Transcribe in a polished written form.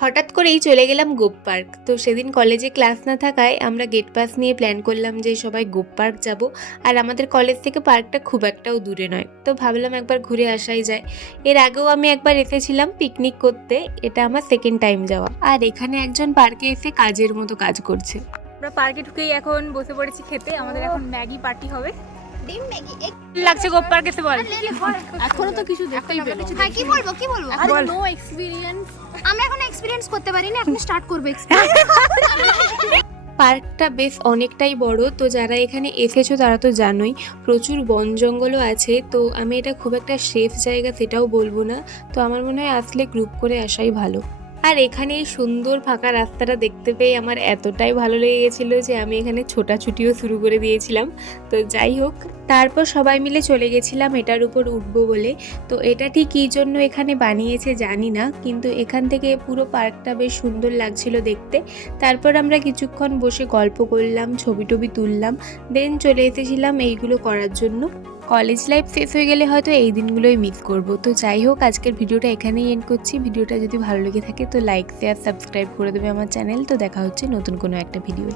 হঠাৎ করেই চলে গেলাম গোপ পার্ক। তো সেদিন কলেজে ক্লাস না থাকায় আমরা গেট পাস নিয়ে প্ল্যান করলাম যে সবাই গোপ পার্ক যাব। আর আমাদের কলেজ থেকে পার্কটা খুব একটাও দূরে নয়, তো ভাবলাম একবার ঘুরে আসাই যায়। এর আগেও আমি একবার এসেছিলাম পিকনিক করতে, এটা আমার সেকেন্ড টাইম যাওয়া। আর এখানে একজন পার্কে এসে কাজের মতো কাজ করছে। আমরা পার্কে ঢুকেই এখন বসে পড়েছি খেতে। আমাদের এখন ম্যাগি পার্টি হবে। ডিম ম্যাগি লাগছে গোপ পার্কে এসে বল। এখনো তো কিছু দেখতেই পেলো। হ্যাঁ কি বলবো বল। No experience. আমরা এখন এক্সপেরিয়েন্স করতে পারি না, এখন স্টার্ট করব এক্সপেরিয়েন্স। পার্কটা বেশ অনেকটাই বড়, তো যারা এখানে এসেছো তারা তো জানোই প্রচুর বন জঙ্গলও আছে। তো আমি এটা খুব একটা সেফ জায়গা সেটাও বলবো না, তো আমার মনে হয় আসলে গ্রুপ করে আসাই ভালো। আর এখানে এই সুন্দর ফাঁকা রাস্তাটা দেখতে পেয়ে আমার এতটাই ভালো লেগে গেছিলো যে আমি এখানে ছোটাছুটিও শুরু করে দিয়েছিলাম। তো যাই হোক, তারপর সবাই মিলে চলে গেছিলাম এটার উপর উঠবো বলে। তো এটা ঠিক কী জন্য এখানে বানিয়েছে জানি না, কিন্তু এখান থেকে পুরো পার্কটা বেশ সুন্দর লাগছিল দেখতে। তারপর আমরা কিছুক্ষণ বসে গল্প করলাম, ছবি টবি তুললাম, দেন চলে এসেছিলাম এইগুলো করার জন্য। কলেজ লাইফ শেষ হয়ে গেলে হয়তো এই দিনগুলোই মিস করব। তো যাই হোক, আজকের ভিডিওটা এখানেই এন্ড করছি। ভিডিওটা যদি ভালো লেগে থাকে তো লাইক শেয়ার সাবস্ক্রাইব করে দেবে আমার চ্যানেল। তো দেখা হচ্ছে নতুন কোনো একটা ভিডিও।